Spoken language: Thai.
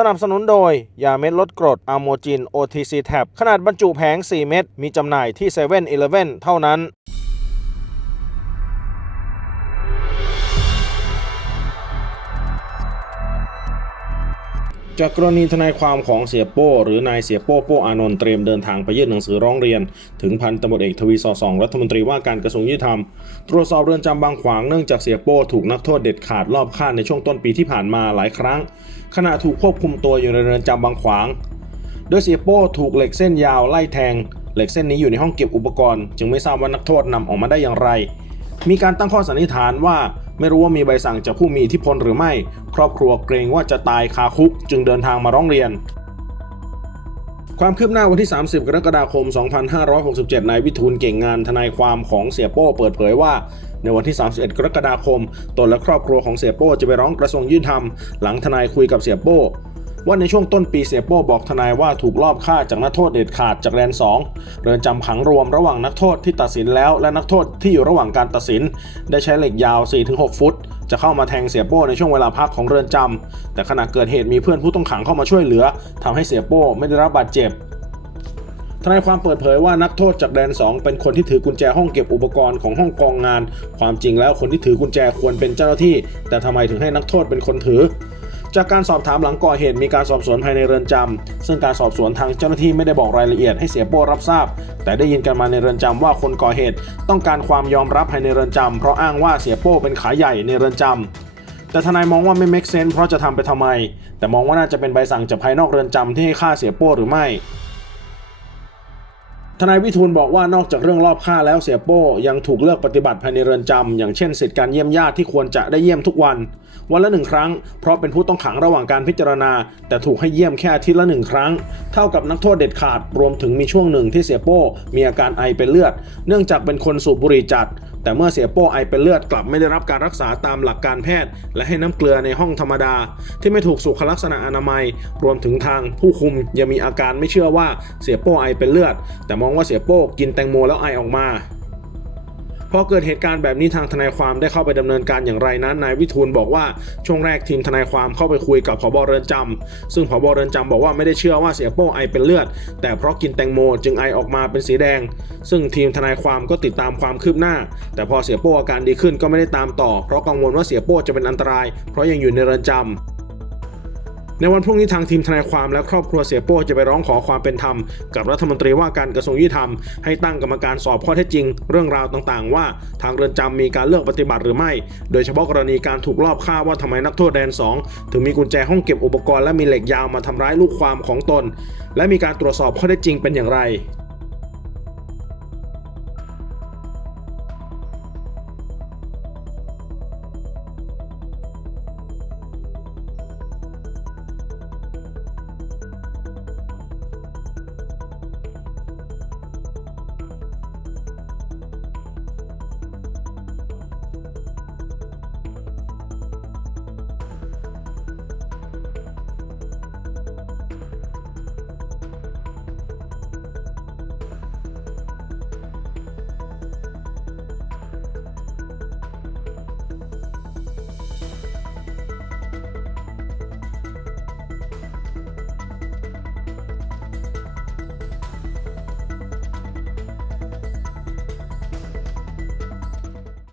สนับสนุนโดย ยาเม็ดลดกรดอะโมจิน OTC Tab ขนาดบรรจุแผง 4 เม็ดมีจำหน่ายที่7 e เ e ่ e อเท่านั้น จากกรณีทนายความของเสียโป้หรือนายเสียโป้โป้อานนท์เตรียมเดินทางไปยื่นหนังสือร้องเรียน ถึงพันตำรวจเอกทวีสอสองรัฐมนตรีว่าการกระทรวงยุติธรรม ตรวจสอบเรือนจำบางขวางเนื่องจากเสียโป้ถูกนักโทษเด็ดขาดรอบฆ่าในช่วงต้นปีที่ผ่านมาหลายครั้ง ขณะถูกควบคุมตัวอยู่ในเรือนจำบางขวาง โดยเสียโป้ถูกเหล็กเส้นยาวไล่แทง เหล็กเส้นนี้อยู่ในห้องเก็บอุปกรณ์ จึงไม่ทราบว่านักโทษนำออกมาได้อย่างไร มีการตั้งข้อสันนิษฐานว่า ไม่รู้ว่ามีใบสั่งจากผู้มีอิทธิพลหรือไม่ ครอบครัวเกรงว่าจะตายคาคุก จึงเดินทางมาร้องเรียน ความคืบหน้าวันที่ 30 กรกฎาคม 2567 นายวิทูลเก่งงานทนายความของเสียโป้เปิดเผยว่าในวันที่ 31 กรกฎาคม ตนและครอบครัวของเสียโป้จะไปร้องกระทรวงยุติธรรม หลังทนายคุยกับเสียโป้ ว่าในช่วงต้นปีเสียโป้บอกทนายว่าถูกลอบฆ่าจากนักโทษเด็ดขาดจากแดน2เรือนจำขังรวมระหว่างนักโทษที่ตัดสินแล้วและนักโทษที่อยู่ระหว่างการตัดสิน ได้ใช้เหล็กยาว 4-6 ฟุตจะเข้ามาแทงเสียโป้ในช่วงเวลาพักของเรือนจำแต่ขณะเกิดเหตุมีเพื่อนผู้ต้องขังเข้ามาช่วยเหลือทำให้เสียโป้ไม่ได้รับบาดเจ็บ ทนายความเปิดเผยว่านักโทษจากแดน 2 เป็นคนที่ถือกุญแจห้องเก็บอุปกรณ์ของห้องกองงาน ความจริงแล้วคนที่ถือกุญแจควรเป็นเจ้าหน้าที่ แต่ทำไมถึงให้นักโทษเป็นคนถือ จากการสอบถามหลังก่อเหตุมีการสอบสวนภายในเรือนจำซึ่งการสอบสวนทางเจ้าหน้าที่ไม่ได้บอกรายละเอียดให้เสียโป้รับทราบ แต่ได้ยินกันมาในเรือนจำว่าคนก่อเหตุ ต้องการความยอมรับภายในเรือนจำเพราะอ้างว่าเสียโป้เป็นขาใหญ่ในเรือนจำแต่ทนายมองว่าไม่ make sense เพราะจะทำไปทำไม แต่มองว่าน่าจะเป็นใบสั่งจากภายนอกเรือนจำที่ให้ฆ่าเสียโป้หรือไม่ ทนายวิทูลบอกว่านอกจากเรื่องรอบค่าแล้วเสียโป้ยังถูกเลือกปฏิบัติภายในเรือนจำอย่างเช่นสิทธิการเยี่ยมญาติที่ควรจะได้เยี่ยมทุกวัน วันละหนึ่งครั้ง เพราะเป็นผู้ต้องขังระหว่างการพิจารณา แต่ถูกให้เยี่ยมแค่อาทิตย์ละหนึ่งครั้ง เท่ากับนักโทษเด็ดขาดรวมถึงมีช่วงหนึ่งที่เสียโป้มีอาการไอเป็นเลือด เนื่องจากเป็นคนสูบบุหรี่จัด แต่เมื่อเสียโป้ไอเป็นเลือดกลับไม่ได้รับการรักษาตามหลักการแพทย์ และให้น้ำเกลือในห้องธรรมดา ที่ไม่ถูกสุขลักษณะอนามัย รวมถึงทางผู้คุมยังมีอาการไม่เชื่อว่าเสียโป้ไอเป็นเลือด แต่มองว่าเสียโป้กินแตงโมแล้วไอออกมา พอเกิดเหตุการณ์แบบนี้ทางทนายความได้เข้าไปดำเนินการอย่างไรนั้นนายวิทูลบอกว่าช่วงแรกทีมทนายความเข้าไปคุยกับผบเรือนจำซึ่งผบเรือนจำบอกว่าไม่ได้เชื่อว่าเสียโป้ไอเป็นเลือด แต่เพราะกินแตงโมจึงไอออกมาเป็นสีแดง ซึ่งทีมทนายความก็ติดตามความคืบหน้า แต่พอเสียโป้อาการดีขึ้นก็ไม่ได้ตามต่อ เพราะกังวลว่าเสียโป้จะเป็นอันตราย เพราะยังอยู่ในเรือนจำ ในวันพรุ่งนี้ทางทีมทนายความและครอบครัวเสียโป้จะไปร้องขอความเป็นธรรม กับรัฐมนตรีว่าการกระทรวงยุติธรรมให้ตั้งกรรมการสอบข้อเท็จจริง เรื่องราวต่างๆ ว่าทางเรือนจำมีการเลือกปฏิบัติหรือไม่ โดยเฉพาะกรณีการถูกลอบฆ่าว่าทำไมนักโทษแดน 2 ถึงมีกุญแจห้องเก็บอุปกรณ์และมีเหล็กยาวมาทำร้ายลูกความของตน และมีการตรวจสอบข้อเท็จจริงเป็นอย่างไร